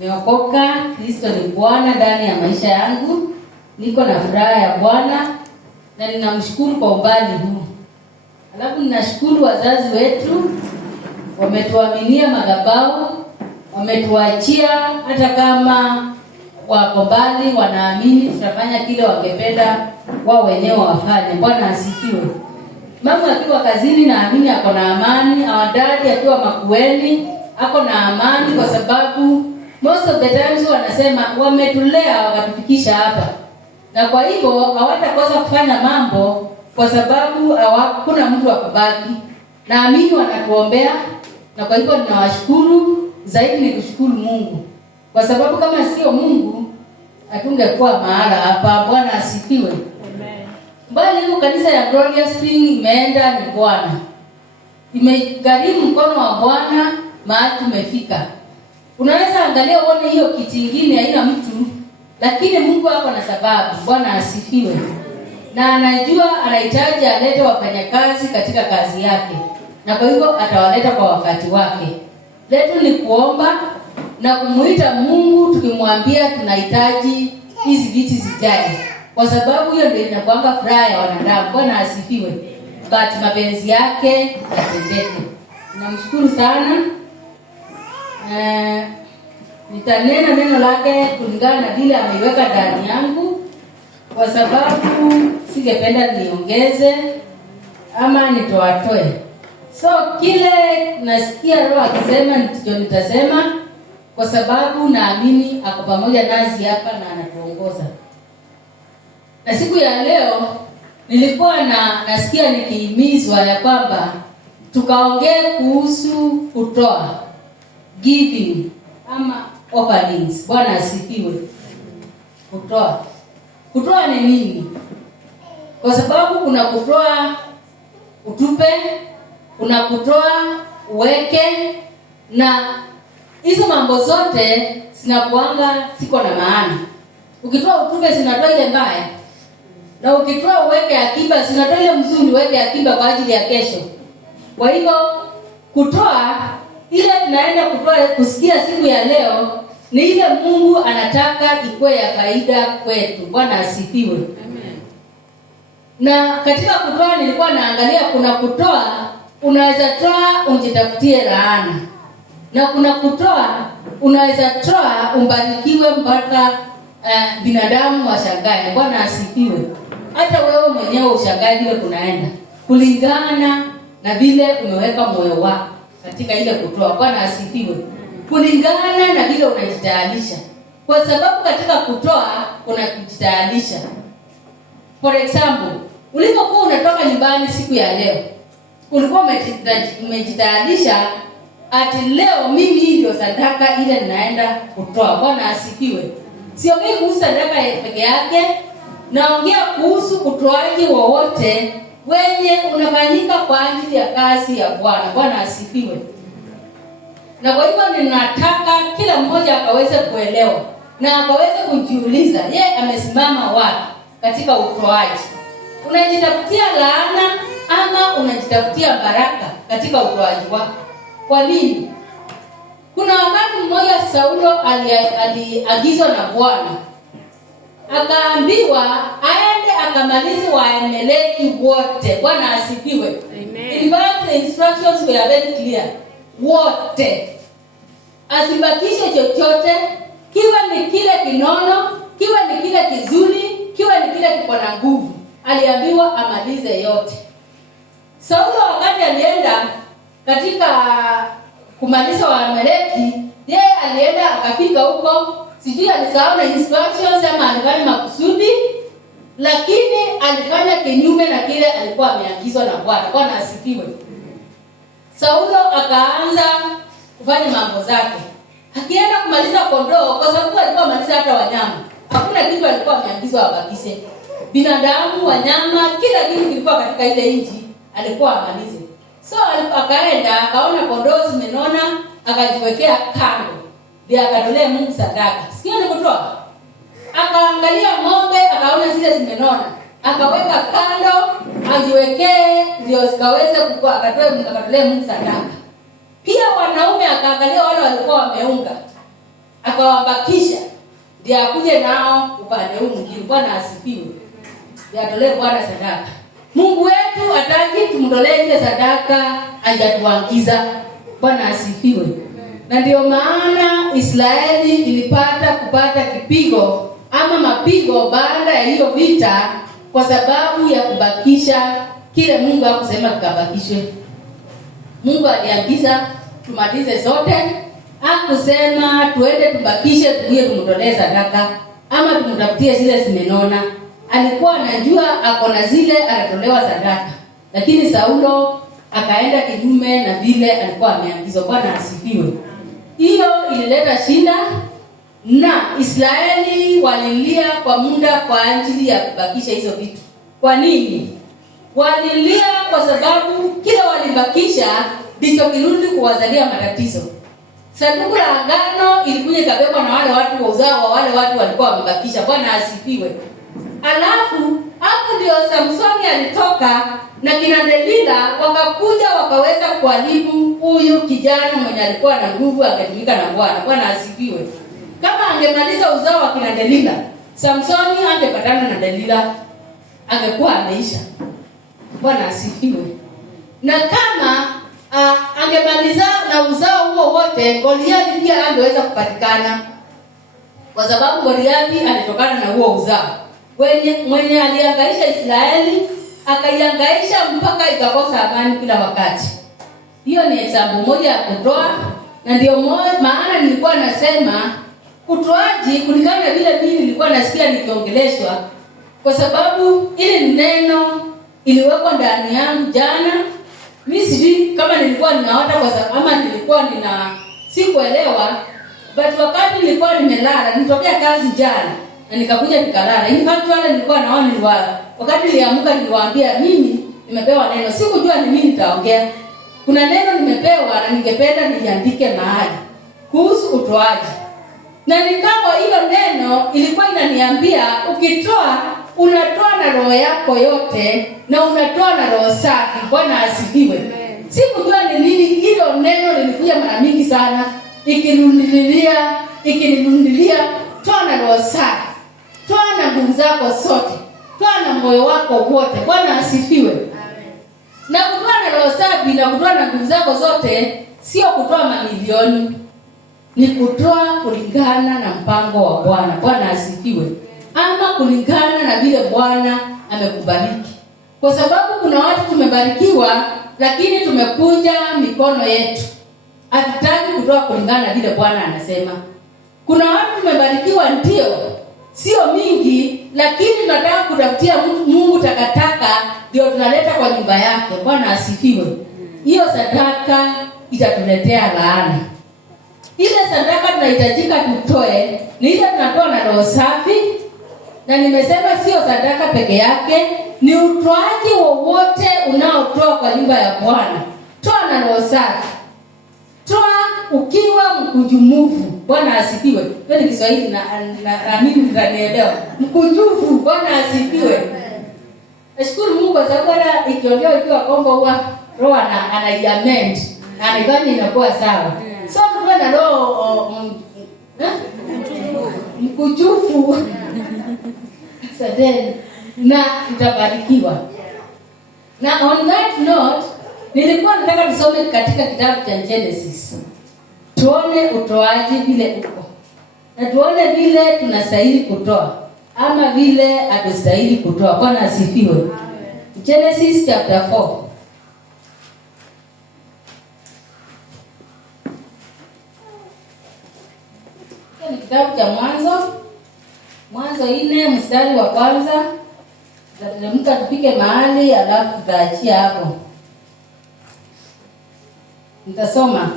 Nimeokoka, Kristo ni Bwana ndani ya maisha yangu. Niko na furaha ya Bwana na ninamshukuru kwa umbali huu. Alafu ninashukuru wazazi wetu, wametuaminia madhabahu, wametuachia hata kama wako mbali, wanaamini tutafanya kile wangependa wao wenyewe wafanye. Bwana asifiwe. Mama akiwa kazini naamini ako na amani, awadadi akiwa Makueni ako na amani, kwa sababu most of the times wanasema wametulea wakatufikisha hapa. Na kwa hivyo hawatakosa kufanya mambo kwa sababu hakuna mtu wa kubaki. Naamini wanatuombea, na kwa hivyo ninawashukuru. Zaidi ni kushukuru Mungu, kwa sababu kama sio Mungu hatungekuwa mahala hapa. Bwana asifiwe. Amen. Bali hiyo kanisa ya Glorious Spring imeenda ni Bwana. Imegharimu mkono wa Bwana mahali tumefika. Unaweza angalia uone hiyo kiti kingine haina mtu, lakini Mungu ako na sababu. Bwana asifiwe. Na anajua anahitaji alete wafanyakazi katika kazi yake, na kwa hivyo atawaleta kwa wakati wake. Letu ni kuomba na kumuita Mungu tukimwambia tunahitaji hizi viti zijae, kwa sababu hiyo ndio inakuanga furaha ya wanadamu. Bwana asifiwe. But mapenzi yake yatendeke. Namshukuru sana. Nitanena neno lake kulingana na vile ameiweka ndani yangu, kwa sababu singependa niongeze ama nitoatoe. So kile nasikia Roho akisema ndicho nitasema, kwa sababu naamini ako pamoja nasi hapa na anatuongoza. Na siku ya leo nilikuwa nasikia nikihimizwa ya kwamba tukaongee kuhusu kutoa, giving ama offerings. Bwana asifiwe. Kutoa ni nini? Kwa sababu kuna kutoa utupe, kuna kutoa uweke, na hizo mambo zote zinakuanga siko na maana. Ukitoa utupe zinatoa ile mbaya, na ukitoa uweke akiba zinatoa ile mzuri, uweke akiba kwa ajili ya kesho. Kwa hivyo kutoa ile tunaenda kutoa kusikia siku ya leo ni ile Mungu anataka ikuwe ya faida kwetu. Bwana asifiwe. Amen. Na katika kutoa nilikuwa naangalia kuna kutoa unaweza toa unjitafutie laana, na kuna kutoa unaweza toa umbarikiwe mpaka binadamu washangae. Bwana asifiwe. Hata wewe mwenyewe ushangae vile kunaenda kulingana na vile umeweka moyo wako katika ile kutoa. Bwana asifiwe. Kulingana na vile unajitayarisha, kwa sababu katika kutoa kuna kujitayarisha. For example, ulipokuwa unatoka nyumbani siku ya leo, ulikuwa umejitayarisha ati leo mimi ndio sadaka ile ninaenda kutoa. Bwana asifiwe. Siongei kuhusu sadaka peke yake, naongea kuhusu utoaji wowote wenye unafanyika kwa ajili ya kazi ya Bwana. Bwana asifiwe. Na kwa hivyo ninataka kila mmoja akaweze kuelewa na akaweze kujiuliza yeye amesimama wapi katika utoaji. Unajitafutia laana ama unajitafutia baraka katika utoaji wako? Kwa nini? Kuna wakati mmoja Saulo aliagizwa na Bwana, akaambiwa aende akamalize Waamaleki wote. Bwana asifiwe. Amen. In fact, the instructions were very clear. Wote. Asibakishe chochote, kiwe ni kile kinono, kiwe ni kile kizuri, kiwe ni kile kiko na nguvu. Aliambiwa amalize yote. Saulo wakati alienda katika kumaliza Waamaleki, yeye alienda akafika huko, sijui alisahau na instructions ama alifanya makusudi, lakini alifanya kinyume na kile alikuwa ameagizwa na Bwana. Bwana asifiwe. Saulo akaanza kufanya mambo zake. Akienda kumaliza kondoo, kwa sababu alikuwa amaliza hata wanyama. Hakuna kitu alikuwa ameagizwa abakishe. Binadamu, wanyama, kila kitu kilikuwa katika ile nchi alikuwa amalize. So akaenda akaona kondoo zimenona, akajiwekea kando, ndio akatolee Mungu sadaka. Sio ni kutoa. Akaangalia ng'ombe, akaona zile zimenona, akaweka kando, ajiwekee ndio zikaweze kukua, akatolee Mungu sadaka. Pia wanaume akaangalia wale walikuwa wameunga, akawabakisha ndio akuje nao upande huu mwingine. Bwana asifiwe. Yatolee Bwana sadaka. Mungu wetu hataki tumtolee ile sadaka hajatuagiza. Bwana asifiwe. Na ndio maana Israeli ilipata kupata kipigo ama mapigo baada ya hiyo vita kwa sababu ya kubakisha kile Mungu hakusema kikabakishwe. Mungu aliagiza tumalize zote, hakusema tuende tubakishe tuye tumtolee sadaka ama tumtafutie zile zimenona. Alikuwa anajua ako na zile anatolewa sadaka. Lakini Saulo akaenda kinyume na vile alikuwa ameagizwa. Bwana asifiwe. Hiyo ilileta shida na Israeli walilia kwa muda kwa ajili ya kubakisha hizo vitu. Kwa nini? Walilia kwa sababu kila walibakisha ndicho kirudi kuwazalia matatizo. Sanduku la agano ilikuja ikabebwa na wale watu wa uzao wa wale watu walikuwa wamebakisha. Bwana asifiwe. Alafu hapo ndio Samsoni alitoka na kina Delila wakakuja wakaweza kuharibu huyu kijana mwenye alikuwa na nguvu akatumika na Bwana. Bwana asifiwe. Kama angemaliza uzao wa kina Delila, Samsoni angepatana na Delila, angekuwa ameisha. Bwana asifiwe. Na kama angemaliza na uzao huo wote, Goliathi pia angeweza kupatikana. Kwa sababu Goliathi alitokana na huo uzao. Mwenye aliangaisha Israeli, akaiangaisha mpaka ikakosa amani kila wakati. Hiyo ni example moja ya kutoa, na ndio maana nilikuwa nasema utoaji kulingana vile mimi nilikuwa nasikia nikiongeleshwa, kwa sababu ile neno iliwekwa ndani yangu jana. Mimi sijui kama nilikuwa ninaota kwa sababu ama nilikuwa sikuelewa, but wakati nilikuwa nimelala, nitokea kazi jana na nikakuja nikalala. In fact wale nilikuwa naona wakati niliamka niliwaambia mimi nimepewa neno. Sikujua ni mimi nitaongea. Kuna neno nimepewa na ningependa niandike mahali kuhusu utoaji. Na nikawa hilo neno ilikuwa inaniambia ukitoa unatoa na roho yako yote na unatoa na roho safi. Bwana asifiwe. Sikujua ni nini hilo neno lilikuja mara mingi sana ikinirundilia toa na roho safi. Toa na nguvu zako zote. Toa na moyo wako wote. Bwana asifiwe. Amen. Na kutoa na roho safi na kutoa na nguvu zako zote sio kutoa mamilioni. Ni kutoa kulingana na mpango wa Bwana. Bwana asifiwe. Ama kulingana na vile Bwana amekubariki. Kwa sababu kuna watu tumebarikiwa lakini tumekunja mikono yetu. Hatutaki kutoa kulingana na vile Bwana anasema. Kuna watu tumebarikiwa ndio sio mingi, lakini tunataka kutafutia Mungu takataka ndio tunaleta kwa nyumba yake. Bwana asifiwe. Hiyo sadaka itatuletea laana. Ile sadaka tunahitajika tutoe ni ile tunatoa na roho safi. Na nimesema sio sadaka peke yake, ni utoaji wowote unaotoa kwa nyumba ya Bwana. Toa na roho safi. Toa ukiwa mkunjufu. Bwana asifiwe. Hiyo ni Kiswahili na mimi nitanielewa. Mkunjufu. Bwana asifiwe. Nashukuru Mungu kwa sababu hata ikiondoa ikiwa kombo huwa roho anaiamend. Anaifanya inakuwa sawa. So tuwe na roho mkunjufu. Sadeni na tutabarikiwa. Na on that note, nilikuwa nataka tusome katika kitabu cha Genesis. Tuone utoaji vile uko. Na tuone vile tunastahili kutoa ama vile hatustahili kutoa. Bwana asifiwe. Genesis chapter 4. Ni kitabu cha Mwanzo 4 mstari wa kwanza. Tutamka tupike mahali alafu tutaachia hapo. Nitasoma.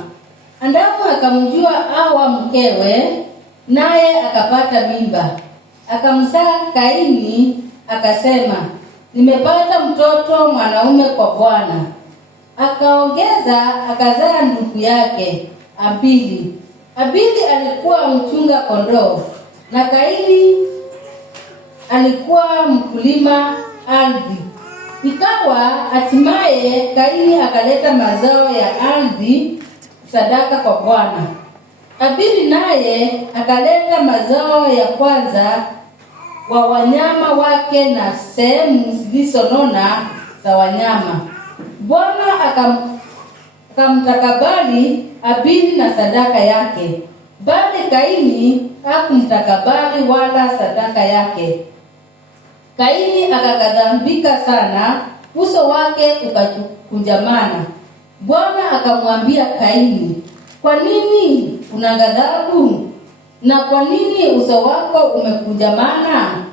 Adamu akamjua Hawa mkewe, naye akapata mimba. Akamzaa Kaini, akasema, nimepata mtoto mwanaume kwa Bwana. Akaongeza akazaa ndugu yake Abili. Abili alikuwa mchunga kondoo na Kaini alikuwa mkulima ardhi. Ikawa hatimaye Kaini akaleta mazao ya ardhi sadaka kwa Bwana. Abili naye akaleta mazao ya kwanza wa wanyama wake na sehemu zilizonona za wanyama. Bwana akamtakabali Abili na sadaka yake, bali Kaini hakumtakabali wala sadaka yake. Kaini akaghadhabika sana, uso wake ukakunjamana. Bwana akamwambia Kaini, kwa nini una ghadhabu? Na kwa nini uso wako umekunjamana?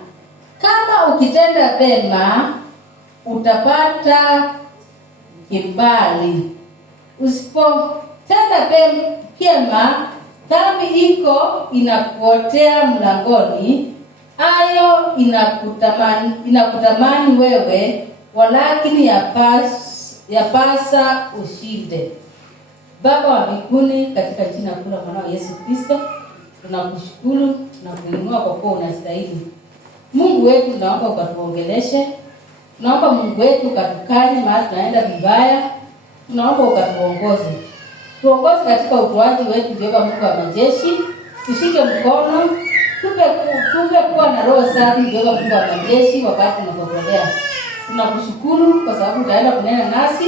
Kama ukitenda vema utapata kibali, usipotenda vyema dhambi iko inakuotea mlangoni, ayo inakutamani wewe, walakini yapasa ushinde. Baba wa mbinguni, katika jina kuu la mwanao Yesu Kristo, tunakushukuru na kuinua kwa kuwa unastahili. Mungu wetu, tunaomba ukatuongeleshe. Tunaomba Mungu wetu ukatukanye mahali tunaenda vibaya. Tunaomba ukatuongoze. Tuongoze katika utoaji wetu, Jehova Mungu wa majeshi. Tushike mkono, tupe kuwa na roho safi, Jehova Mungu wa majeshi, wakati tunapotolea. Tunakushukuru kwa sababu utaenda kunena nasi.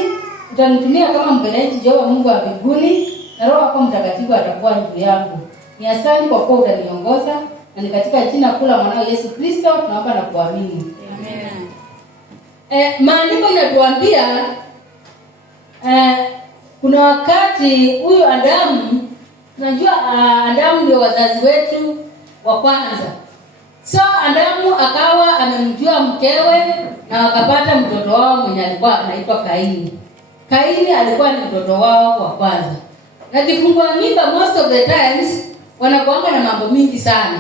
Utanitumia kama mpelelezi, Jehova Mungu wa mbinguni, na Roho wako Mtakatifu atakuwa juu yangu. Ni asante kwa kuwa utaniongoza, na ni katika jina kuu la mwanao Yesu Kristo tunaomba na kuamini. Amen. Maandiko inatuambia kuna wakati huyu Adamu, tunajua Adamu ndio wazazi wetu wa kwanza. So Adamu akawa amemjua mkewe na wakapata mtoto wao mwenye alikuwa anaitwa Kaini. Kaini alikuwa ni mtoto wao wa kwanza. Na kifungua mimba most of the times wanakuanga na mambo mingi sana.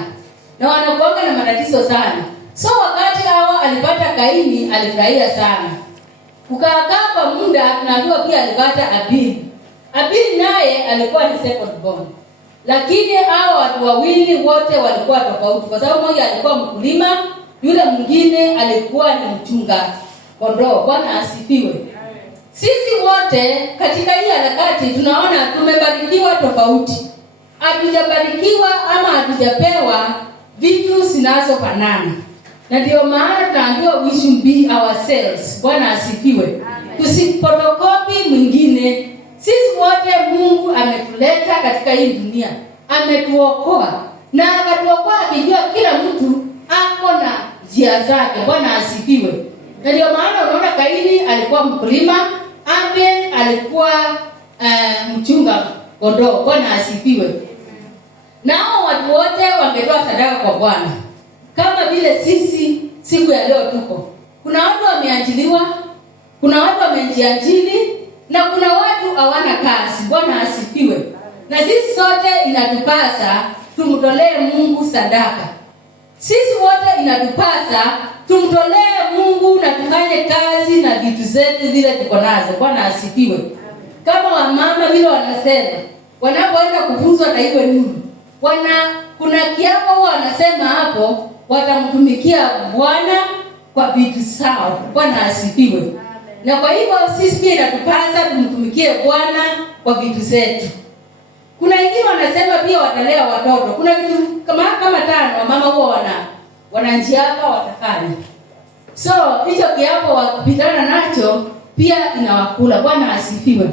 Na wanakuanga na matatizo sana. So wakati hawa alipata Kaini alifurahia sana. Kukaa kwa muda tunaambiwa pia alipata Abili. Abili naye alikuwa ni second born. Lakini hao watu wawili wote walikuwa tofauti, kwa sababu mmoja alikuwa mkulima, yule mwingine alikuwa ni mchunga kondoo. Bwana asifiwe. Sisi wote katika hii harakati tunaona tumebarikiwa tofauti. Hatujabarikiwa ama hatujapewa vitu zinazofanana. Na ndio maana tunaambiwa we should be ourselves. Bwana asifiwe. Tusipotokopi mwingine. Sisi wote Mungu ametuleta katika hii dunia. Ametuokoa. Na akatuokoa akijua kila mtu ako na njia zake. Bwana asifiwe. Na ndio maana unaona Kaini alikuwa mkulima, Abel alikuwa mchunga kondoo. Bwana asifiwe. Nao watu wote wangetoa sadaka kwa Bwana. Kama vile sisi siku ya leo tuko. Kuna watu wameajiriwa, kuna watu wamejiajiri, na kuna watu hawana kazi. Bwana asifiwe. Na sisi sote inatupasa tumtolee Mungu sadaka. Sisi wote inatupasa tumtolee Mungu na tufanye kazi na vitu zetu zile tuko nazo. Bwana asifiwe. Kama wamama vile wanasema, wanapoenda kufunzwa na iwe nini? Kuna kiapo huwa wanasema hapo watamtumikia Bwana kwa vitu sawa. Bwana asifiwe. Na kwa hivyo sisi pia inatupasa tumtumikie Bwana kwa vitu zetu. Kuna wengine wanasema pia watalea watoto. Kuna vitu kama tano wamama huwa wananjiapa watafanya. So hicho kiapo wakipitana nacho pia inawakula. Bwana asifiwe.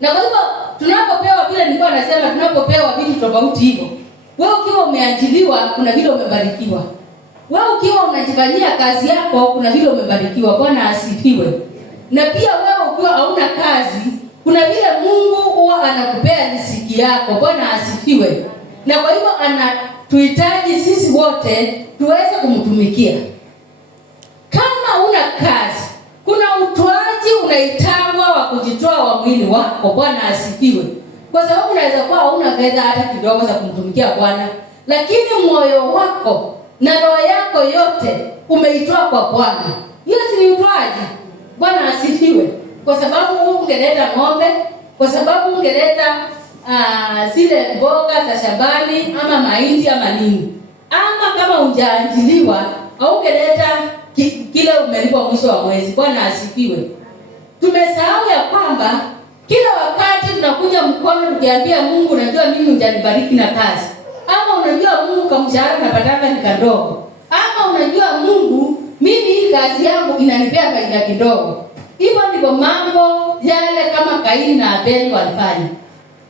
Na kwa hivyo tunapopewa vile nilikuwa nasema, tunapopewa vitu tofauti hivyo. Wewe ukiwa umeajiliwa kuna vile umebarikiwa. Wewe ukiwa unajifanyia kazi yako kuna vile umebarikiwa. Bwana asifiwe. Na pia wewe ukiwa hauna kazi kuna vile Mungu huwa anakupea riziki yako. Bwana asifiwe. Na kwa hivyo anatuhitaji sisi wote tuweze kumtumikia. Kama una kazi, kuna utoaji unaitangwa wa kujitoa wa mwili wako. Bwana asifiwe. Kwa sababu unaweza kuwa hauna fedha hata kidogo za kumtumikia Bwana, lakini moyo wako na roho yako yote umeitoa kwa Bwana. Hiyo si utoaji. Bwana asifiwe. Kwa sababu ungeleta ng'ombe, kwa sababu ungeleta zile mboga za shambani ama mahindi ama nini. Ama kama hujaajiliwa au ungeleta kile umelipwa mwisho wa mwezi. Bwana asifiwe. Tumesahau ya kwamba Kila wakati tunakuja mkono tukiambia Mungu, unajua mimi hujanibariki na kazi. Ama unajua Mungu kama mshahara napataka ni kadogo. Ama unajua Mungu mimi hii kazi yangu inanipea faida kidogo. Hivyo ndivyo mambo yale kama Kaini na Abeli walifanya.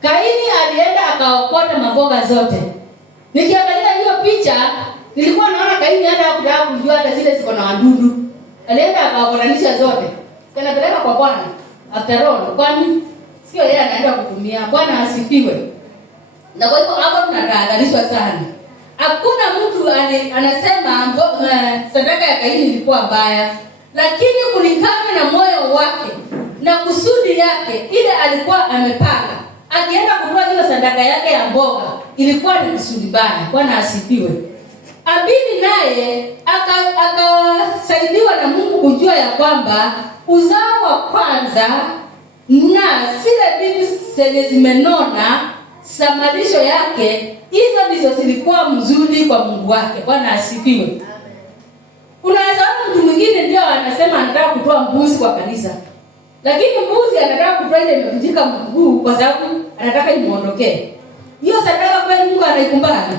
Kaini alienda akaokota maboga zote. Nikiangalia hiyo picha, nilikuwa naona Kaini hata hakutaka kujua hata zile ziko na wadudu. Alienda akaokotanisha zote. Kanapeleka kwa Bwana. After all, kwani sio yeye anaenda kutumia. Bwana asifiwe. Na kwa hivyo hapo tunatahadharishwa sana. Hakuna mtu anasema sadaka ya Kaini ilikuwa mbaya, lakini kulingana na moyo wake na kusudi yake ile alikuwa amepanga, akienda kutoa hiyo sadaka yake ya mboga, ilikuwa ni kusudi baya. Bwana asifiwe. Abili naye akasaidiwa na Mungu kujua ya kwamba uzao wa kwanza na zile vitu zenye zimenona samalisho yake, hizo ndizo zilikuwa mzuri kwa Mungu wake. Bwana asifiwe. Amen. Unaweza mtu mwingine ndio anasema anataka kutoa mbuzi kwa kanisa, lakini mbuzi anataka kutoa ile imevunjika mguu kwa sababu anataka imuondokee. Hiyo sadaka kweli Mungu anaikubali?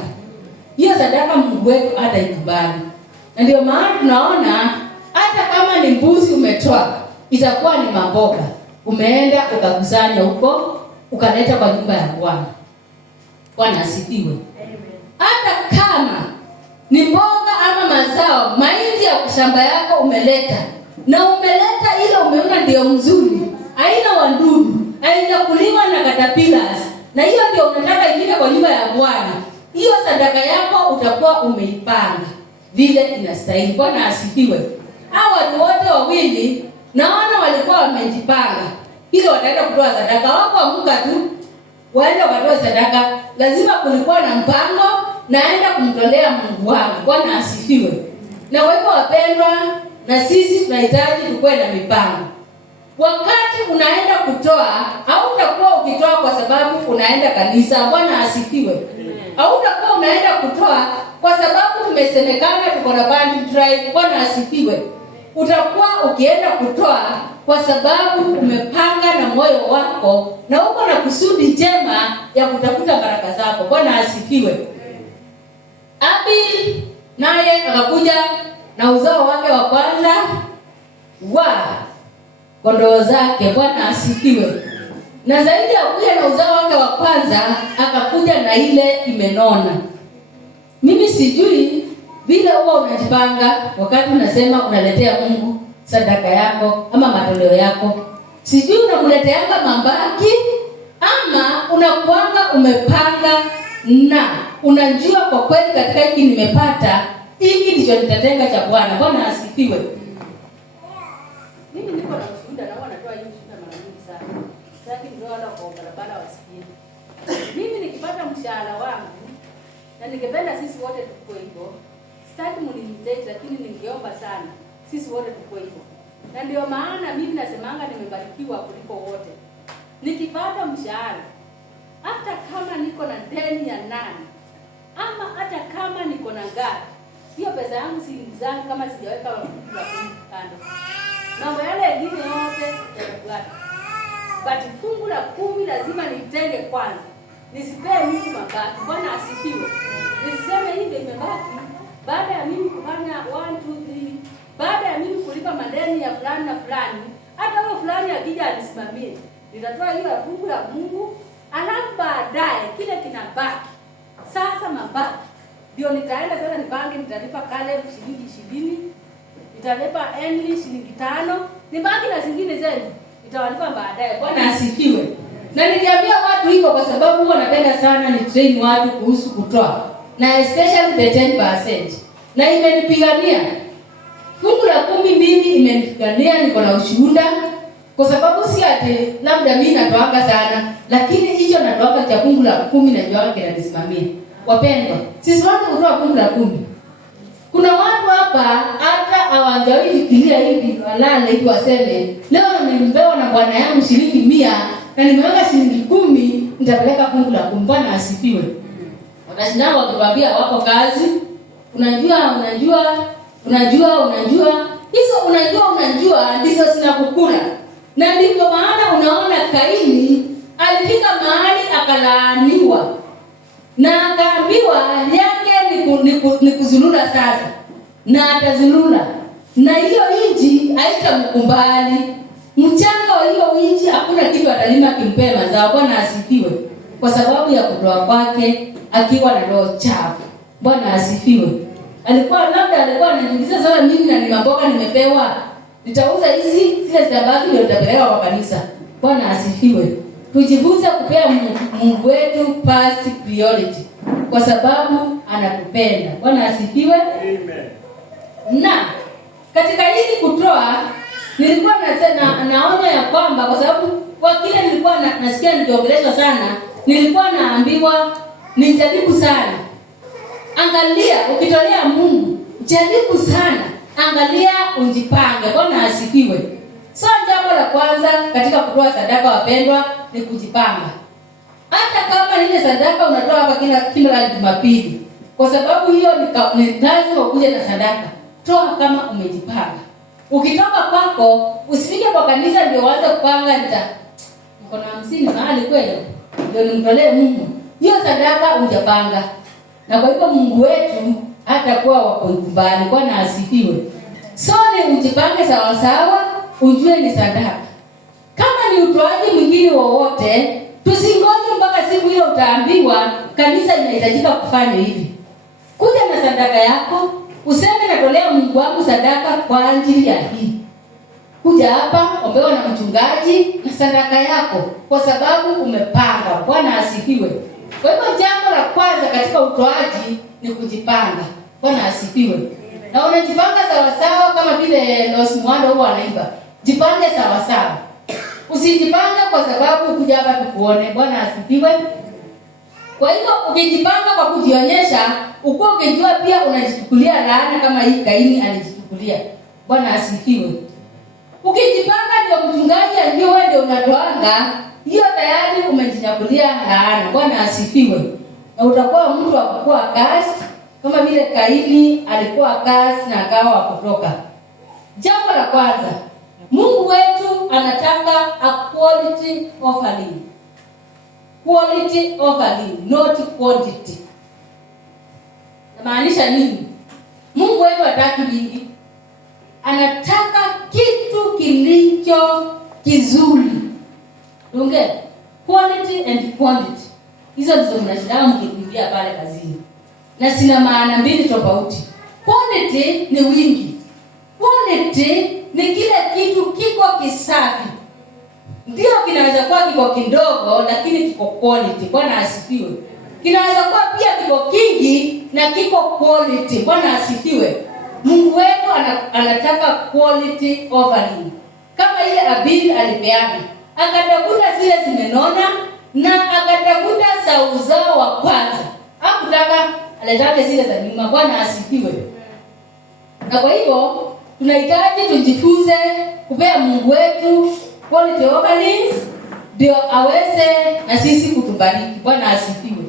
Hiyo sadaka Mungu wetu hata ikubali. Na ndio maana tunaona hata kama ni mbuzi umetoa, itakuwa ni maboga. Umeenda ukakusanya huko, ukaleta kwa nyumba ya Bwana. Bwana asifiwe. Amen. Hata kama ni mboga ama mazao, mahindi ya shamba yako umeleta, na umeleta ile umeona ndio mzuri, haina wadudu, haijakuliwa na caterpillars, na hiyo ndio unataka ingine kwa nyumba ya Bwana, hiyo sadaka yako utakuwa umeipanga vile inastahili. Bwana asifiwe. Hao watu wote wawili naona walikuwa wamejipanga ili wataenda kutoa sadaka. Wako amuka tu waende wakatoa sadaka, lazima kulikuwa na mpango, naenda kumtolea Mungu wangu. Bwana asifiwe. Na wewe wapendwa, na sisi tunahitaji tukue na mipango. Wakati unaenda kutoa, hautakuwa ukitoa kwa sababu unaenda kanisa. Bwana asifiwe. Hautakuwa unaenda kutoa kwa sababu tumesemekana tuko na band drive. Bwana asifiwe. Utakuwa ukienda kutoa kwa sababu umepanga na moyo wako na uko na kusudi njema ya kutafuta baraka zako. Bwana asifiwe. Abili naye akakuja na uzao wake wa kwanza wa kondoo zake. Bwana asifiwe. Na zaidi ya kuja na uzao wake wa kwanza, akakuja na ile imenona. Mimi sijui vile huwa unajipanga wakati unasema unaletea Mungu sadaka yako ama matoleo yako. Sijui unamleteanga mabaki ama unakuanga umepanga na unajua kwa kweli katika hiki nimepata, hiki ndicho nitatenga cha Bwana. Bwana asifiwe. Mimi niko na ushuhuda na huwa natoa hiyo ushuhuda mara nyingi sana. Sitaki ndio wala kwa barabara wasikie. Mimi nikipata mshahara wangu na ningependa sisi wote tukue hivyo. Sitaki mnimitete, lakini ningeomba sana sisi wote tukue hivyo. Na ndio maana mimi nasemanga nimebarikiwa kuliko wote. Nikipata mshahara, hata kama niko na deni ya nani, ama hata kama niko na gari, hiyo pesa yangu si zangu kama sijaweka kando. Mambo yale mengine yote yatafuata. But fungu la 10 lazima nitenge kwanza. Nisipee Mungu mabaki. Bwana asifiwe. Nisiseme hii ndio imebaki baada ya mimi kufanya 1 2 3, baada ya mimi kulipa madeni ya fulani na fulani, hata huyo fulani akija anisimamie, nitatoa hiyo fungu la Mungu, alafu baadaye kile kinabaki. Sasa mabaki ndio nitaenda sasa nipange, nitalipa Caleb shilingi 20, nitalipa Emily shilingi 5, nibaki na zingine zenu nitawalipa baadaye. Bwana asifiwe. Na niliambia watu hivyo kwa sababu huwa napenda sana ni train watu kuhusu kutoa, na especially the 10%. Na imenipigania fungu la 10 mimi, imenipigania, niko na ushuhuda, kwa sababu si ati labda mimi natoanga sana, lakini hicho natoanga cha fungu la 10 na jua kinanisimamia. Wapendwa, sisi watu kutoa fungu la 10. Kuna watu hapa hata hawajawahi fikiria hivi walale hivi waseme leo nimepewa na bwana yangu shilingi 100 na nimeweka shilingi 10 nitapeleka fungu la 10. Bwana asifiwe. Wanashinda wakiwaambia wako kazi, unajua hizo unajua ndizo zinakukula. Na ndivyo maana unaona Kaini alifika mahali akalaaniwa. Na akaambiwa yake ni kuzulula sasa. Na atazulula. Na hiyo nchi haitamkubali. Mchanga wa hiyo nchi hakuna kitu atalima kimpee mazao. Bwana asifiwe. Kwa sababu ya kutoa kwake akiwa na roho chafu. Bwana asifiwe. Alikuwa anajiuliza sana, mimi na ni mboga nimepewa, nitauza hizi zile zibaki ndio nitapeleka kwa kanisa. Bwana asifiwe. Tujifunze kupea Mungu wetu first priority kwa sababu anatupenda. Bwana asifiwe. Amen. Na katika hili kutoa nilikuwa naona ya kwamba kwa sababu kwa kile nilikuwa nasikia nikiongeleshwa sana, nilikuwa naambiwa nijaribu sana. Angalia ukitolea Mungu, jaribu sana. Angalia unjipange. Bwana asifiwe. So jambo la kwanza katika kutoa sadaka wapendwa ni kujipanga. Hata kama ile sadaka unatoa hapa kila Jumapili, kwa sababu hiyo ni lazima ukuje na sadaka. Toa kama umejipanga. Ukitoka kwako, usifike kwa kanisa ndio uanze kupanga niko na 50 mahali kweli ndio nimtolee Mungu. Hiyo sadaka hujapanga. Na kwa hivyo Mungu wetu hatakuwa wakukubali. Bwana asifiwe. So ni ujipange sawa sawa, ujue ni sadaka. Kama ni utoaji mwingine wowote, tusingoje mpaka siku ile utaambiwa kanisa inahitajika kufanya hivi. Kuja na sadaka yako, useme natolea Mungu wangu sadaka kwa ajili ya hii. Kuja hapa, ombewa na mchungaji na sadaka yako kwa sababu umepanga. Bwana asifiwe. Kwa hivyo jambo la kwanza katika utoaji ni kujipanga. Bwana asifiwe. Na unajipanga sawa sawa kama vile Los Mwando huwa anaimba. Jipange sawa sawa. Usijipanga kwa sababu kuja hapa tukuone. Bwana asifiwe. Kwa hivyo ukijipanga kwa kujionyesha, uko ukijua pia unajichukulia laana kama hii Kaini alijichukulia. Bwana asifiwe. Ukijipanga ndio mchungaji ajue wewe ndio unatoanga, hiyo tayari umejinyakulia laana. Bwana asifiwe. Na utakuwa mtu wa kukua kasi kama vile Kaini alikuwa kasi na akawa kutoka. Jambo la kwanza, Mungu wetu anataka a quality offering. Quality offering, not quantity. Namaanisha nini? Mungu wetu hataki vingi. Anataka kitu kilicho kizuri. Dunge, quality and quantity. Hizo ndizo mnashindana mkikimbia pale kazini. Na sina maana mbili tofauti. Quantity ni wingi. Quality ni kile kitu kiko kisafi. Ndio kinaweza kuwa kiko kidogo lakini kiko quality. Bwana asifiwe. Kinaweza kuwa pia kiko kingi na kiko quality. Bwana asifiwe. Mungu wetu anataka quality offering. Kama ile Abili alipeana, akatafuta zile zimenona na akatafuta za uzao wa kwanza. Hakutaka aletake zile za nyuma. Bwana asifiwe. Na kwa hivyo tunahitaji tujifunze kupea Mungu wetu quality offerings ndio aweze na sisi kutubariki. Bwana asifiwe.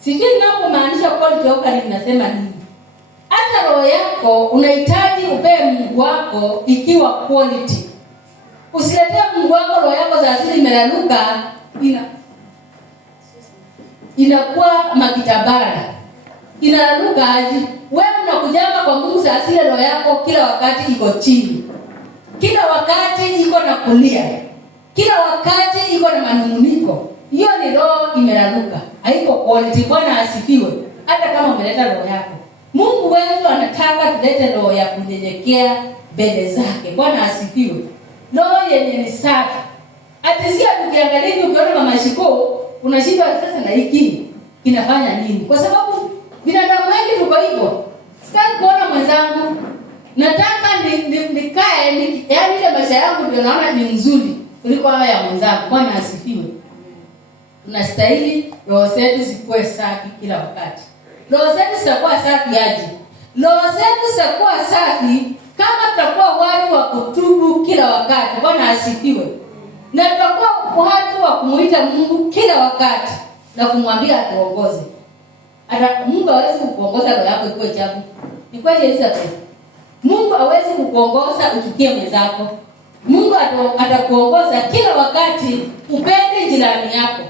Sijui ninapomaanisha quality offering nasema nini? Hata roho yako unahitaji upee Mungu wako ikiwa quality. Usiletee Mungu wako roho yako za asili imelaluka inakuwa makitabara. Inalaluka aje? Wewe unakujanga kwa Mungu za asili roho yako kila wakati iko chini. Kila wakati iko na kulia. Kila wakati iko na manunguniko. Hiyo ni roho imelaluka. Haiko quality. Bwana asifiwe. Hata kama umeleta roho yako. Mungu wetu anataka tulete roho ya kunyenyekea mbele zake. Bwana asifiwe. Roho yenye ni safi. Atisia tukiangalia ukiona mama Shiko, unashindwa sasa na hiki kinafanya nini? Kwa sababu binadamu wengi tuko hivyo. Sitaki kuona mwenzangu. Nataka nikae yaani ile maisha yangu ndio naona ni nzuri kuliko haya ya mwenzangu. Bwana asifiwe. Tunastahili roho zetu zikuwe safi kila wakati. Roho zetu zitakuwa safi aje? Roho zetu zitakuwa safi kama tutakuwa watu wa kutubu kila wakati. Bwana asifiwe. Na tutakuwa watu wa kumuita Mungu kila wakati na kumwambia atuongoze. Hata Mungu hawezi kukuongoza roho yako ikuwe chafu. Ni kweli Elizabeth. Mungu hawezi kukuongoza uchukie mwenzako. Mungu atakuongoza kila wakati upende jirani yako.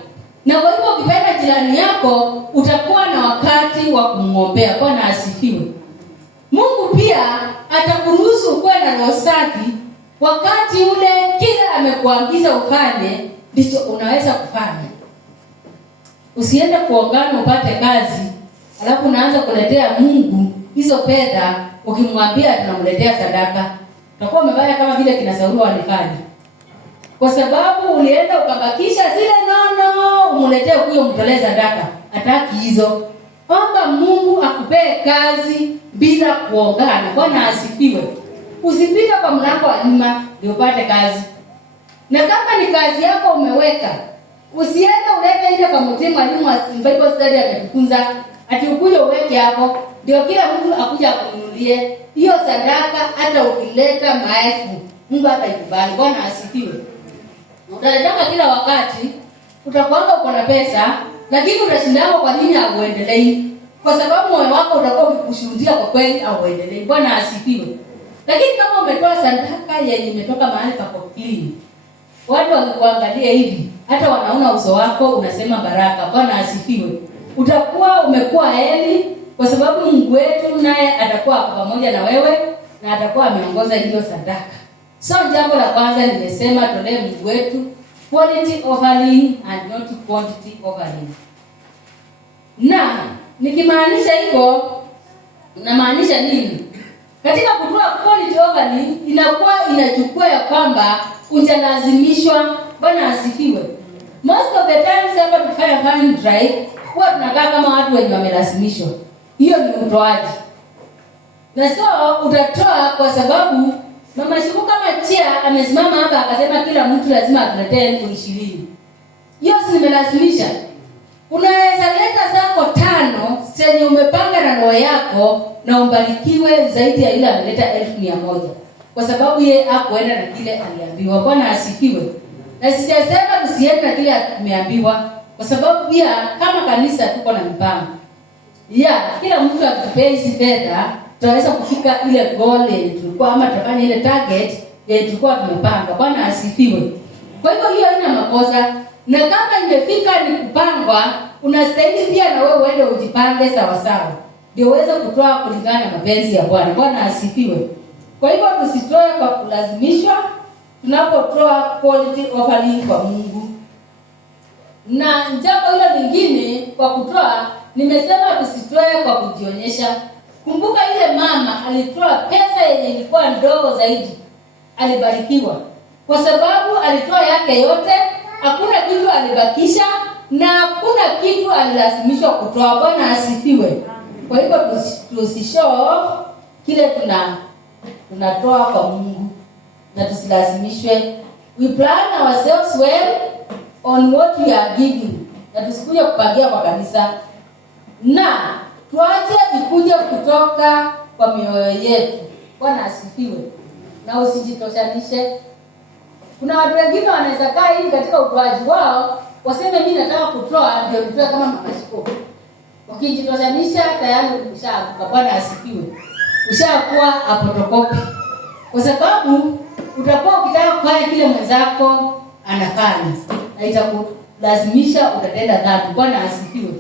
Na kwa hivyo ukipenda jirani yako utakuwa na wakati wa kumwombea. Bwana asifiwe. Mungu pia atakuruhusu ukuwe na roho safi wakati ule kile amekuagiza ufanye ndicho unaweza kufanya. Usiende kuongana upate kazi, alafu unaanza kuletea Mungu hizo fedha ukimwambia tunamletea sadaka. Utakuwa umefanya kama vile kina Saulo walifanya. Kwa sababu ulienda ukabakisha zile nono umletee huyo mtolee sadaka. Hataki hizo. Omba Mungu akupee kazi bila kuongana. Bwana asifiwe. Usipite kwa mlango wa nyuma ndio upate kazi. Na kama ni kazi yako umeweka, usiende ulete ile kwa mtimu mwalimu wa Bible study ametufunza ati ukuje uweke hapo ndio kila mtu akuja akununulie hiyo sadaka. Hata ukileta maelfu Mungu ataikubali. Bwana asifiwe. Utaleta kila wakati, utakuanga uko na pesa, lakini unashindana kwa nini hauendelei? Kwa sababu moyo wako utakuwa ukikushuhudia kwa kweli hauendelei. Bwana asifiwe. Lakini kama umetoa sadaka yenye imetoka mahali pako clean, watu wakikuangalia hivi, hata wanaona uso wako unasema baraka. Bwana asifiwe. Utakuwa umekuwa heri kwa sababu Mungu wetu naye atakuwa pamoja na wewe na atakuwa ameongoza hiyo sadaka. So jambo la kwanza nimesema tolee Mungu wetu quality offering and not quantity offering. Na nikimaanisha hivyo namaanisha nini? Katika kutoa quality offering inakuwa inachukua ya kwamba utalazimishwa. Bwana asifiwe. Most of the time hapa tukifanya fund drive huwa tunakaa kama watu wenye wamelazimishwa. Hiyo ni utoaji. Na so utatoa kwa sababu Mama Shiku kama chia amesimama hapa akasema kila mtu lazima atuletee 20,000. Hiyo si nimelazimisha. Unaweza leta zako 5 zenye umepanga na roho yako na umbarikiwe zaidi ya ile ameleta 1,100. Kwa sababu yeye hakuenda na kile aliambiwa. Bwana asifiwe. Na sijasema tusiende na kile tumeambiwa kwa sababu pia kama kanisa tuko na mipango. Kila mtu akipea hizi fedha tutaweza kufika ile goal yenye tulikuwa ama tutafanya ile target yenye tulikuwa tumepanga. Bwana asifiwe. Kwa hivyo hiyo haina makosa. Na kama imefika ni kupangwa, unastahili pia na wewe uende ujipange sawa sawa. Ndio uweze kutoa kulingana na mapenzi ya Bwana. Bwana asifiwe. Kwa hivyo tusitoe kwa kulazimishwa tunapotoa quality offering kwa Mungu. Na jambo hilo lingine kwa kutoa nimesema tusitoe kwa kujionyesha. Kumbuka ile mama alitoa pesa yenye ilikuwa ndogo zaidi. Alibarikiwa. Kwa sababu alitoa yake yote, hakuna kitu alibakisha na hakuna kitu alilazimishwa kutoa. Bwana asifiwe. Kwa hivyo tusishow kile tunatoa kwa Mungu na tusilazimishwe. We plan ourselves well on what we are giving. Na tusikuje kupangia kwa kanisa. Na tuache ikuje kutoka kwa mioyo yetu. Bwana asifiwe. Na usijitoshanishe. Kuna watu wengine wanaweza kaa hivi katika utoaji wao, waseme mimi nataka kutoa ndio nitoe kama Mama Shiku. Ukijitoshanisha tayari umeshaanguka. Bwana asifiwe. Ushakuwa apotokopi. Kwa sababu utakuwa ukitaka kufanya kile mwenzako anafanya na itakulazimisha utatenda dhambi. Bwana asifiwe.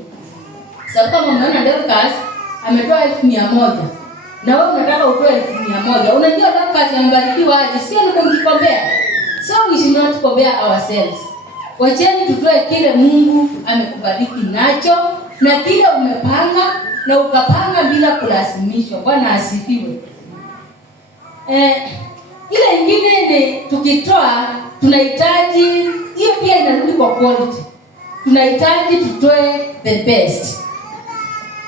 Sababu kama unaona Dorcas ametoa 1,100 na wewe unataka utoe 1,100, unajua Dorcas amebarikiwa aje? Sio ni kumjikombea. So we should not compare ourselves. Wacheni tutoe kile Mungu amekubariki nacho na kile umepanga na ukapanga bila kulazimishwa. Bwana asifiwe. Ile nyingine ni tukitoa tunahitaji, hiyo pia inarudi kwa quality. Tunahitaji tutoe the best.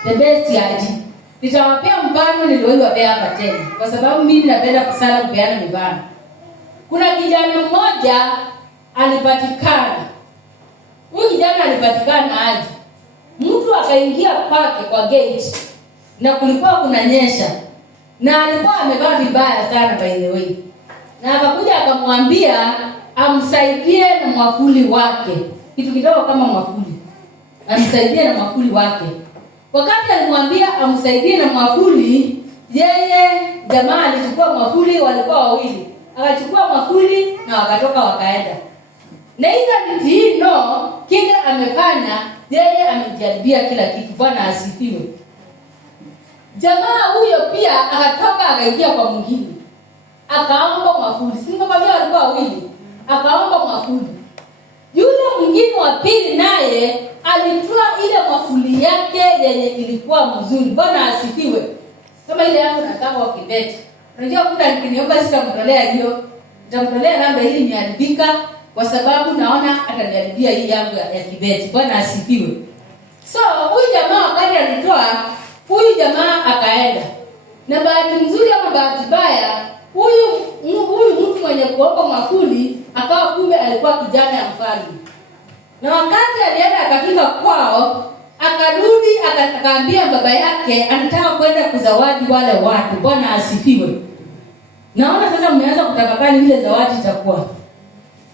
The best yaji. Nitawapea mfano niliowapea hapa tena kwa sababu mimi napenda sana kupeana mifano. Kuna kijana mmoja alipatikana. Huyu kijana alipatikana aje? Mtu akaingia kwake kwa gate na kulikuwa kunanyesha. Na alikuwa amevaa vibaya sana by the way. Na akakuja akamwambia amsaidie na mwavuli wake. Kitu kidogo kama mwavuli. Amsaidie na mwavuli wake. Wakati alimwambia amsaidie na mwavuli, yeye jamaa alichukua mwavuli, walikuwa wawili. akachukua mwavuli na wakatoka wakaenda. Na hiyo kile amefanya, yeye amejaribia kila kitu. Bwana asifiwe. Jamaa huyo pia akatoka akaingia kwa mwingine, akaomba mwavuli. Si nimekwambia walikuwa wawili, akaomba mwavuli. Yule mwingine wa pili naye alitoa ile mwavuli yake yenye ilikuwa mzuri. Bwana asifiwe. Kama ile yangu nataka wakibeti. Unajua kuna nikiniomba sitamtolea hiyo. Nitamtolea namba hili niharibika kwa sababu naona ataniharibia hii yangu ya kibeti. Bwana asifiwe. So huyu jamaa wakati alitoa, huyu jamaa akaenda. Na bahati nzuri ama bahati mbaya, huyu mtu mwenye kuomba mwavuli akawa kumbe alikuwa kijana ya mfalme. Na wakati alienda akafika kwao, akarudi akaambia baba yake anataka kwenda kuzawadi wale watu. Bwana asifiwe. Naona sasa mmeanza kutafakari ile zawadi itakuwa.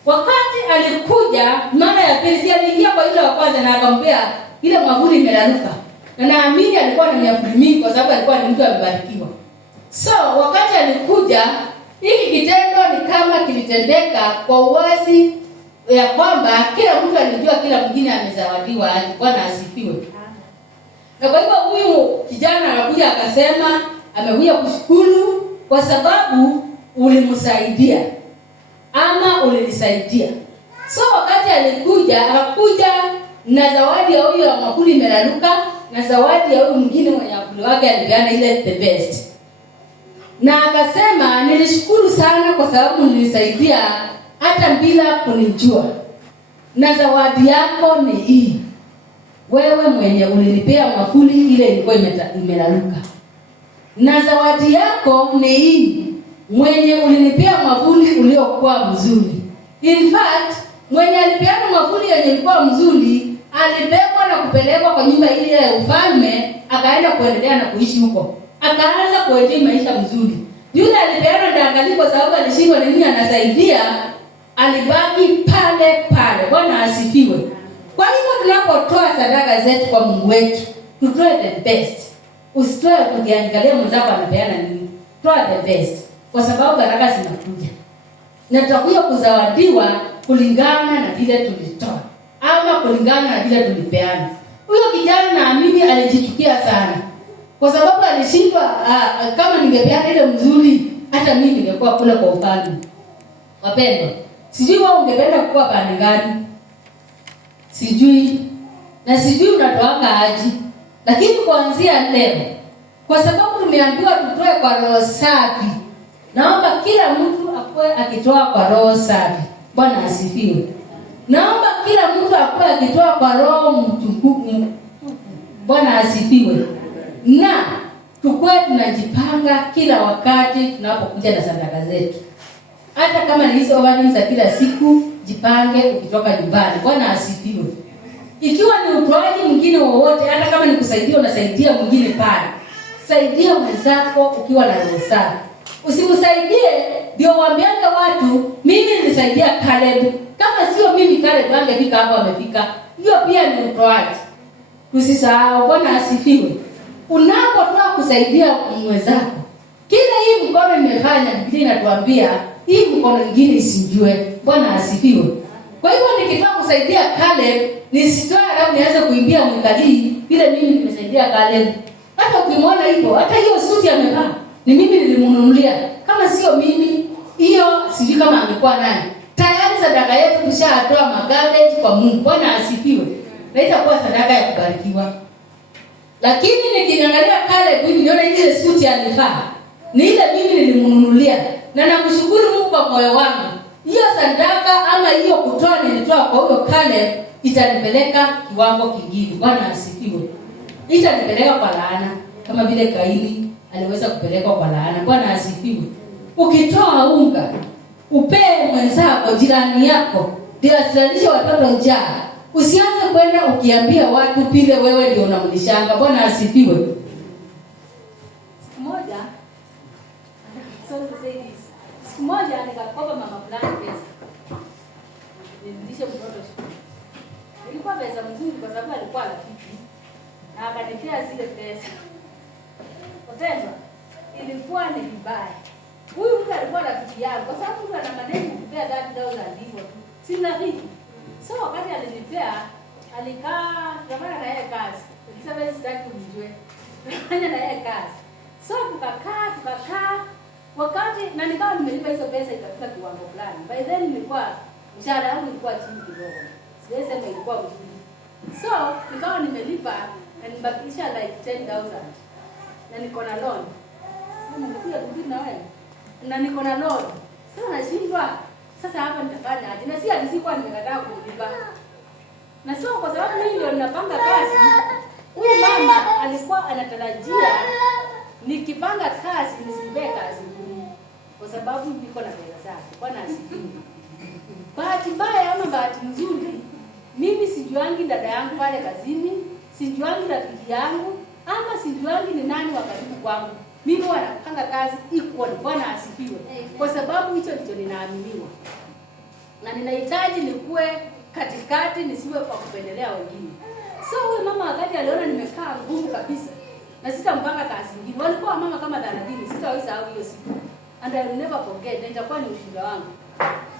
Wakati alikuja mara ya pili, si aliingia kwa yule wa kwanza na akamwambia ile mwavuli imelaruka. Na naamini alikuwa na miavuli mingi kwa sababu alikuwa ni mtu amebarikiwa. So wakati alikuja, hiki kitendo ni kama kilitendeka kwa uwazi ya kwamba kila mtu alijua kila mwingine amezawadiwa. Bwana asifiwe. Na kwa hivyo huyu kijana anakuja akasema amekuja kushukuru kwa sababu ulimsaidia ama ulinisaidia. So wakati alikuja, akakuja na zawadi ya huyu mwavuli imelaruka na zawadi ya huyu mwingine mwenye mwavuli wake alipeana ile the best. Na akasema nilishukuru sana kwa sababu nilisaidia hata bila kunijua. Na zawadi yako ni hii. Wewe mwenye ulinipea mwavuli ile ilikuwa imelaruka. Na zawadi yako ni hii. Mwenye ulinipea mwavuli uliokuwa mzuri. In fact, mwenye alipeana mwavuli yenye ilikuwa mzuri, alibebwa na kupelekwa kwa nyumba ile ya ufalme, akaenda kuendelea na kuishi huko. Akaanza kuendelea maisha mzuri. Yule alipeana ndangali kwa sababu alishindwa nini anasaidia, alibaki pale pale. Bwana asifiwe. Kwa hivyo tunapotoa sadaka zetu kwa Mungu wetu, tutoe the best. Usitoe ukiangalia mwenzako anapeana nini. Toa the best. Kwa sababu baraka zinakuja. Na tutakuja kuzawadiwa kulingana na vile tulitoa ama kulingana na vile tulipeana. Huyo kijana naamini alijichukia sana. Kwa sababu alishindwa kama ningepeana ile mzuri hata mimi ningekuwa kule kwa ufalme. Wapendwa, sijui wewe ungependa kuwa pande gani? Sijui. Na sijui unatoanga aje. Lakini kuanzia leo, kwa sababu tumeambiwa tutoe kwa roho safi, naomba kila mtu akue akitoa kwa roho safi. Bwana asifiwe. Naomba kila mtu akue akitoa kwa roho mtukufu. Bwana asifiwe. Na tukue tunajipanga kila wakati tunapokuja na sadaka zetu. Hata kama ni hizo ovani za kila siku, jipange ukitoka nyumbani. Bwana asifiwe. Ikiwa ni utoaji mwingine wowote, hata kama ni kusaidia unasaidia mwingine pale. Saidia mwenzako ukiwa na roho safi. Usimsaidie ndio waambianga watu mimi nilisaidia Caleb. Kama sio mimi Caleb angefika hapo amefika. Hiyo pia ni utoaji. Usisahau. Bwana asifiwe. Unapotoa kusaidia mwenzako, kila hii mkono imefanya, Biblia inatuambia hii mkono nyingine isijue. Bwana asifiwe. Kwa hivyo nikitoa kusaidia Caleb, nisitoe alafu nianze kuimbia mwikadii vile mimi nimesaidia Caleb. Hata ukimwona hivyo, hata hiyo suti amevaa ni mimi nilimnunulia. Kama sio mimi, hiyo sijui kama angekuwa nani. Tayari sadaka yetu tushatoa magarbage kwa Mungu. Bwana asifiwe. Na itakuwa sadaka ya kubarikiwa. Lakini nikiangalia Caleb hivi niona ile suti alivaa ni ile mimi nilimnunulia, na namshukuru Mungu kwa moyo wangu. Hiyo sadaka ama hiyo kutoa nilitoa kwa huyo Caleb itanipeleka kiwango kingine. Bwana asifiwe. Itanipeleka kwa laana kama vile Kaini aliweza kupelekwa kwa laana. Bwana asifiwe. Ukitoa unga, upee mwenzako, jirani yako, ndio asilishe watoto njaa. Usianze kwenda ukiambia watu pile wewe ndio unamlishanga. Bwana asifiwe. Siku moja nikakopa mama fulani pesa. Nilishe mtoto shule. Ilikuwa pesa mzuri kwa sababu alikuwa rafiki. Na akanipea zile pesa. Wapendwa, ilikuwa ni vibaya. Huyu mtu alikuwa rafiki yangu kwa sababu mtu ana madeni kupea $30,000 hivyo tu. Sina rafiki. So wakati alinipea alikaa tukafanya na yeye kazi. Nikisema sitaki unijue. Tukafanya na yeye kazi. So tukakaa wakati na nikawa nimelipa hizo pesa ikafika kiwango fulani. By then nilikuwa mshahara wangu ulikuwa chini kidogo. Siwezi sema ilikuwa mzuri. So nikawa nimelipa na nibakisha like 10,000. Na niko na loan. Sasa nilikuja kurudi na wewe. Na niko na loan. Sasa nashindwa. Sasa hapa nitafanya aje? Na si alisikuwa nimekataa kulipa. Na sio kwa sababu mimi ndio ninapanga kazi. Huyu mama alikuwa anatarajia nikipanga kazi nisipe kazi ngumu. Kwa sababu niko na pesa zake. Kwa nasikia. Bahati mbaya ama bahati nzuri, mimi sijuangi dada yangu pale kazini, sijuangi rafiki yangu, ama sijuangi ni nani wa karibu kwangu. Mimi wanapanga kazi equal, Bwana asifiwe. Kwa sababu hicho ndicho ninaaminiwa. Na ninahitaji nikuwe katikati, nisiwe kwa kupendelea wengine. So huyu mama wakati aliona nimekaa ngumu kabisa na sitampanga kazi nyingine. Walikuwa mama kama 30, sitawahi sahau hiyo siku. And I will never forget, na itakuwa ni ushuhuda wangu.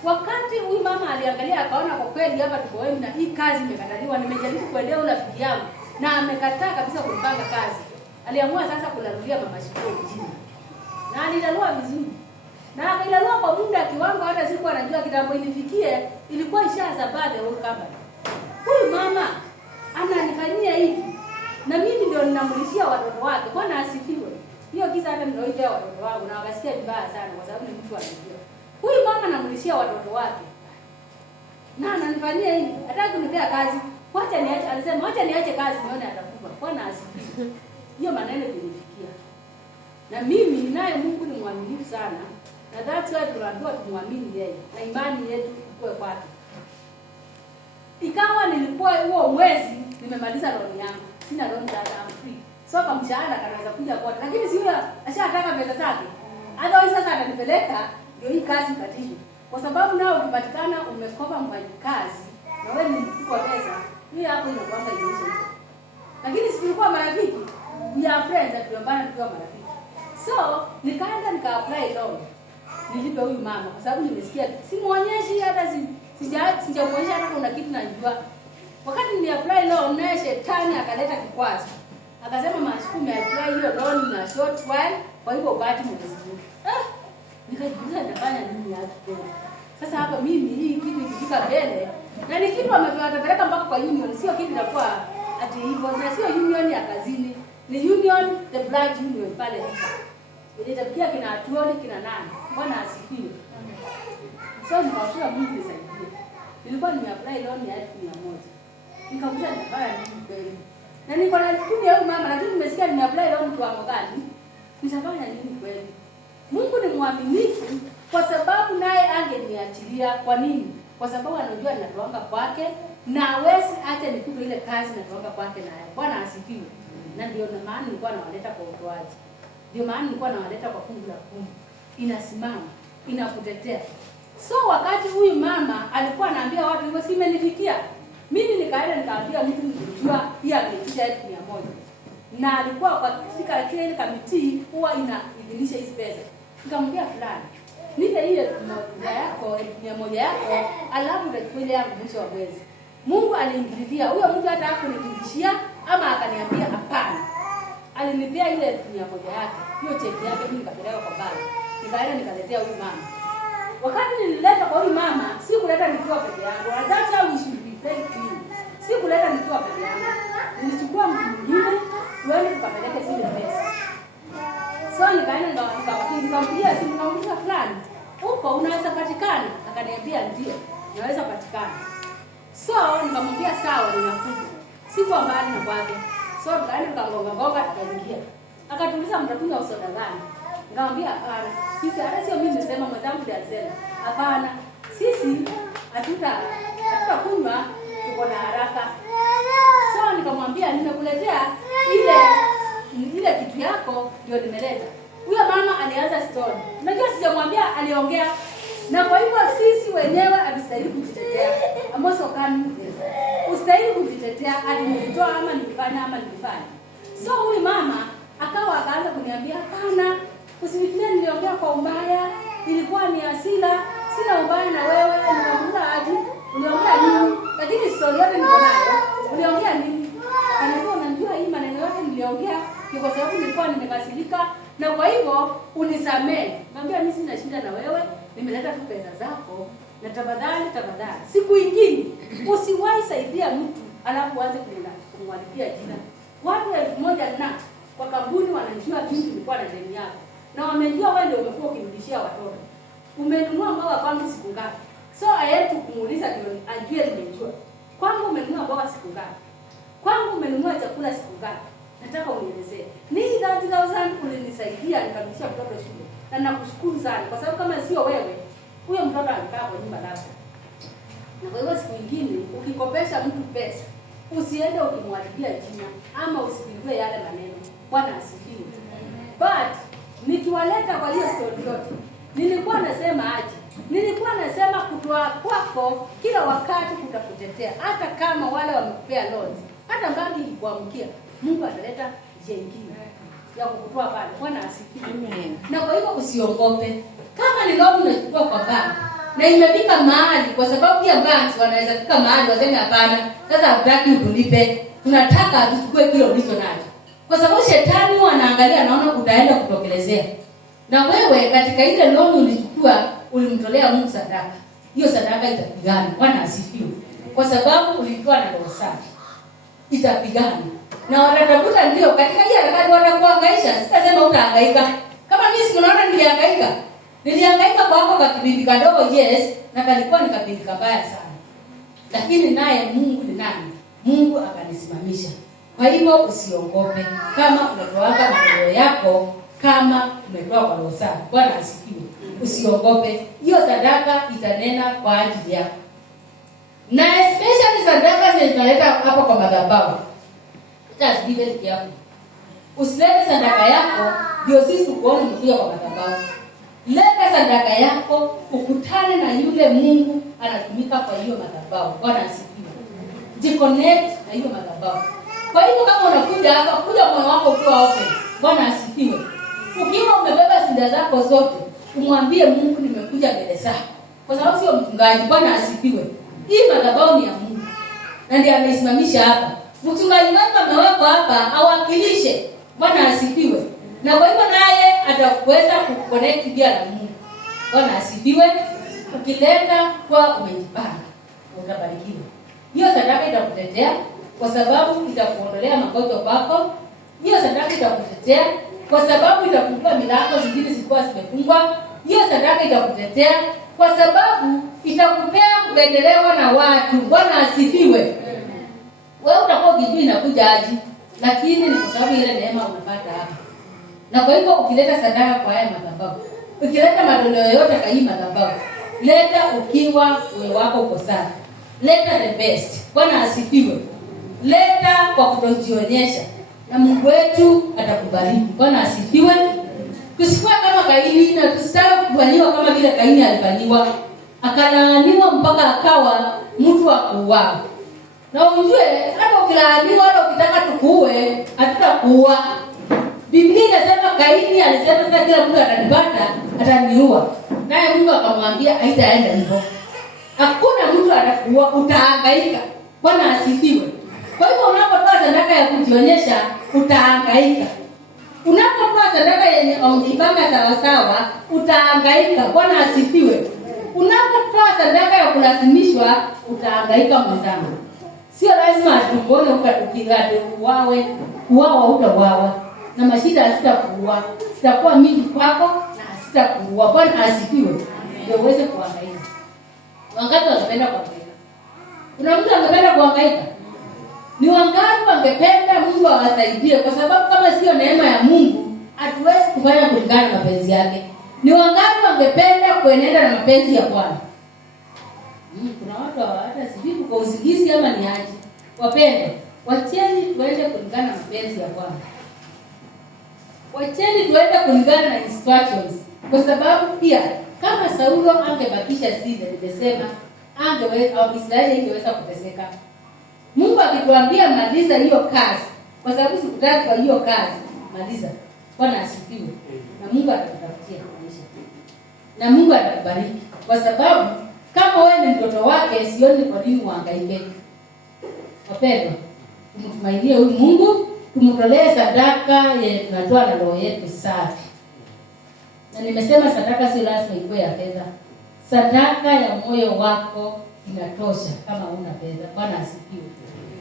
Wakati huyu mama aliangalia akaona kwa kweli hapa tuko wengi na hii kazi imekataliwa, nimejaribu kuendea ule rafiki yangu na amekataa kabisa kupanga kazi. Aliamua sasa kulalulia mama Shiko chini. Na alilalua vizuri. Na akailalua kwa muda kiwango hata siku anajua kitambo inifikie ilikuwa ishaanza baada ya kama. Huyu mama ananifanyia hivi. Na mimi ndio ninamlishia watoto wake. Bwana asifiwe. Hiyo kisa hata ndio watoto wangu na wakasikia vibaya sana kwa sababu ni mtu anajua. Huyu mama anamlishia watoto wake. Na ananifanyia hivi. Hataki kunipea kazi. Wacha niache, alisema wacha niache kazi nione atakufa. Bwana asifiwe. Hiyo maneno ilinifikia. Na mimi naye Mungu ni mwaminifu sana. Na that's why tunaambiwa tumwamini yeye. Na imani yetu ikuwe kwake. Ikawa nilikuwa huo mwezi nimemaliza loan yangu. Sina loan sasa, I'm free. So kwa mshahara kanaweza kuja kwa. Lakini si yule ashataka pesa zake. Otherwise sasa atanipeleka ndio hii kazi katishwe. Kwa sababu nao ukipatikana umekopa mfanyikazi na wewe ni mkubwa pesa, hii hapo inakuwa imeisha hiyo. Lakini si tulikuwa marafiki. We are friends, tuliambana tukiwa marafiki. So, nikaenda nika-apply loan. Nilipe huyu mama kwa sababu nimesikia simuonyeshi hata sijamuonyesha hata kuna kitu najua. Wakati nili-apply loan naye shetani akaleta kikwazo. Akasema Mashukumi apply hiyo loan na short while kwa hivyo bahati mwezi huu. Nikajiuliza nitafanya nini hapo? Sasa hapa mimi hii kitu ikifika mbele na ni kitu watapeleka mpaka kwa union, sio kitu itakuwa ati hivyo na sio union ya kazini. Ni union, the blood union pale hapa. Ilitafikia kina atuoni kina nani. Bwana asifiwe. So nikashukuru Mungu nisaidie. Nilikuwa nimeapply loan ya 1,100. Nikakuja nitafanya nini kweli? Na niko na kikundi ya mama lakini nimesikia nimeapply loan kiwango gani? Nitafanya nini kweli? Mungu ni mwaminifu kwa sababu naye angeniachilia. Kwa nini? Kwa sababu anajua ninatoanga kwake na hawezi acha nikupe ile kazi natoanga kwake naye. Bwana asifiwe. Na ndio maana nilikuwa nawaleta kwa utoaji. Ndio maana nilikuwa nawaleta kwa fungu la 10. Inasimama, inakutetea. So wakati huyu mama alikuwa anaambia watu hivyo si imenifikia. Mimi nikaenda nikaambia mtu nilijua pia ameitisha 1,100. Na alikuwa kwa katika kile kamiti huwa inaidhinisha hizo pesa. Nikamwambia fulani, nipe ile 1,100 yako, 1,100 yako, alafu utachukua ile yangu mwisho wa mwezi. Mungu aliingililia. Huyo mtu hata hakunitishia ama akaniambia hapana. Alinipea ile 1,100 yake. Hiyo cheki yake mimi nikapeleka kwa baba. Nikaenda nikaletea huyu mama. Wakati nilileta kwa huyu mama, si kuleta nikiwa peke yangu. And that's how we should be very clean. Si kuleta nikiwa peke yangu. Nilichukua mtu mwingine, tuende tukapeleke zile pesa. So nikaenda nikamwambia si nikamwambia fulani, "Uko unaweza patikana?" Akaniambia ndio, naweza patikana. So nikamwambia sawa ninakuja. Siko mbali na kwake. So nikaenda nikamgonga tukaingia. Akatuuliza mtakunywa soda gani? Nikamwambia hapana. Sisi hata sio mimi nimesema mwenzangu ndiye alisema. Hapana. Sisi hatutakunywa tuko na haraka. So nikamwambia nimekuletea ile kitu yako ndio nimeleta. Huyo mama alianza story. Unajua sijamwambia aliongea. Na kwa hivyo sisi wenyewe hatustahili kujitetea. Amoso kani ustahili kujitetea alinitoa ama nilifanya ama nilifanya. So huyu mama akaanza kuniambia hapana Usifikirie niliongea kwa ubaya, ilikuwa ni hasira, sina ubaya na wewe, unaongea aje? Uliongea nini? Lakini story yote niko nayo. Uliongea nini? Anajua unajua hii maneno yote niliongea ni kwa sababu nilikuwa nimekasirika na kwa hivyo unisamee. Naambia mimi sina shida na wewe, nimeleta tu pesa zako na tafadhali siku nyingine usiwahi saidia mtu alafu uanze kumwalipia jina. Watu 1000 na kwa kampuni wanajua kitu nilikuwa na deni yako. Na wamejua wewe ndio umekuwa ukirudishia watoto. Umenunua mboga kwangu siku ngapi? So I had to kumuuliza ndio ajue nimejua. Kwangu umenunua mboga siku ngapi? Kwangu umenunua chakula siku ngapi? Nataka unielezee. Ni 30,000 ulinisaidia nikarudisha mtoto shule. Na nakushukuru sana kwa sababu kama sio wewe, huyo mtoto angekaa kwa nyumba yako. Na kwa hivyo siku nyingine ukikopesha mtu pesa, usiende ukimwalipia jina ama usipindue yale maneno. Bwana asifiwe. But nikiwaleta kwa hiyo story yote, nilikuwa nasema aje? Nilikuwa nasema kutoa kwako kila wakati kutakutetea. Hata kama wale wamekupea loans, hata banki ikikuamkia, Mungu ataleta njia nyingine ya kukutoa pale. Bwana asifiwe. Na kwa hivyo usiogope. Kama ni loan unachukua kwa banki na imefika mahali, kwa sababu ya banks wanaweza fika mahali waseme hapana, sasa hatutaki utulipe, tunataka tuchukue kile ulicho nacho. Kwa sababu shetani anaangalia, anaona utaenda kutokelezea. Na wewe katika ile loan ulichukua, ulimtolea Mungu sadaka. Hiyo sadaka itapigana. Bwana asifiwe. Kwa sababu ulitoa na roho safi. Itapigana. Na watatafuta ndio katika hiyo harakati watakuhangaisha. Sitasema utahangaika. Kama mimi sikunaona nilihangaika. Nilihangaika kwa hapo kakibidi kadogo, yes, na kalikuwa ni kabidi kabaya sana. Lakini naye Mungu ni nani? Mungu akanisimamisha. Kwa hivyo usiogope kama umetoa matoleo yako, kama umetoa kwa roho safi. Bwana asifiwe. Usiogope. Hiyo sadaka itanena kwa ajili yako. Na especially sadaka zinaleta hapa kwa madhabahu. Just be very careful. Usilete sadaka yako ndio sisi tukuone mkia kwa madhabahu. Leta sadaka yako ukutane na yule Mungu anatumika kwa hiyo madhabahu. Bwana asifiwe. Jiconnect na hiyo madhabahu. Kwa hivyo kama unakuja hapa, kuja moyo wako ukiwa open. Bwana asifiwe. Ukiwa umebeba shida zako zote, umwambie Mungu nimekuja mbele zako. Kwa sababu sio mchungaji. Bwana asifiwe. Hii madhabahu ni ya Mungu. Na ndiye amesimamisha hapa. Mchungaji wangu amewekwa hapa awakilishe. Bwana asifiwe. Na kwa hivyo naye atakuweza kuconnect pia na Mungu. Bwana asifiwe. Ukileta kwa umejipanga, utabarikiwa. Hiyo sadaka itakutetea kwa sababu itakuondolea magonjwa kwako. Hiyo sadaka itakutetea kwa sababu itakufungua milango zingine zilikuwa zimefungwa. Hiyo sadaka itakutetea kwa sababu itakupea kuendelewa na watu. Bwana asifiwe. Wewe utakuwa kijui inakuja aje, lakini ni kwa sababu ile neema unapata hapa. Na kwa hivyo ukileta sadaka kwa haya madhabahu, ukileta matoleo yote kwa hii madhabahu, leta ukiwa wewe wako uko sawa. Leta the best. Bwana asifiwe. Leta kwa kutojionyesha na Mungu wetu atakubariki. Bwana asifiwe. Tusikuwe kama Kaini, na tusitaka kufanywa kama vile Kaini alifanywa. Akalaaniwa mpaka akawa mtu wa kuuawa. Na unjue hata ukilaaniwa, hata ukitaka tukuue, hatutakuua. Biblia inasema Kaini alisema sasa kila mtu atanipata, ataniua. Naye Mungu akamwambia haitaenda hivyo. Hakuna mtu atakuua, utahangaika. Bwana asifiwe. Kwa hivyo unapotoa sadaka ya kujionyesha, utahangaika. Unapotoa sadaka yenye ujipanga sawa sawa, utahangaika. Bwana asifiwe. Unapotoa sadaka ya kulazimishwa, utahangaika mwenzangu. Sio lazima tukuone ukigade uwawe, uwawa utawawa. Na mashida hasitakuua. Sitakuwa mingi kwako na hasitakuua. Bwana asifiwe. Ndio uweze kuhangaika. Wangapi wanapenda kuhangaika? Kuna mtu anapenda kuhangaika? Ni wangapi wangependa Mungu awasaidie, kwa sababu kama sio neema ya Mungu hatuwezi kufanya kulingana na mapenzi yake. Ni wangapi wangependa kuenenda na mapenzi ya Bwana? Kuna watu hata sijui kwa usingizi ama ni aje. Wapendwa, wacheni tuende kulingana na mapenzi ya Bwana. Wacheni tuende kulingana na instructions, kwa sababu pia kama Saulo angebakisha zile nimesema, Israeli ingeweza kuteseka. Mungu akituambia maliza hiyo kazi, kwa sababu sikutaka kwa hiyo kazi, maliza. Bwana asifiwe. Na Mungu atakutafutia maisha. Na Mungu atakubariki. Kwa sababu kama wewe ni mtoto wake, sioni kwa nini uhangaike. Wapendwa, tumtumainie huyu Mungu, tumtolee sadaka yenye tunatoa na roho yetu safi. Na nimesema sadaka sio lazima iwe ya fedha. Sadaka ya moyo wako inatosha kama una fedha. Bwana asifiwe.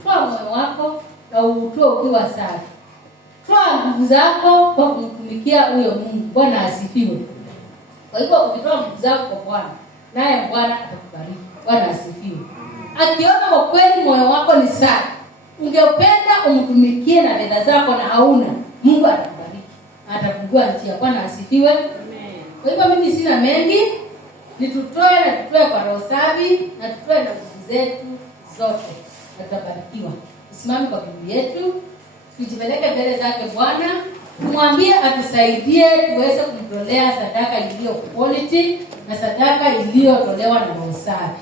Toa moyo wako na utoe ukiwa safi. Toa nguvu zako kwa kumtumikia huyo Mungu. Bwana asifiwe. Kwa hivyo ukitoa nguvu zako kwa Bwana, naye Bwana atakubariki. Bwana asifiwe. Akiona kwa kweli moyo wako ni safi, ungependa umtumikie na fedha zako na hauna, Mungu atakubariki. Atafungua njia. Bwana asifiwe. Amen. Kwa hivyo mimi sina mengi, nitutoe na tutoe kwa roho safi na tutoe na nguvu zetu zote. Na tutabarikiwa. Tusimame kwa Biblia yetu, tujipeleke mbele zake Bwana, tumwambie atusaidie tuweze kumtolea sadaka iliyo quality na sadaka iliyotolewa na roho safi.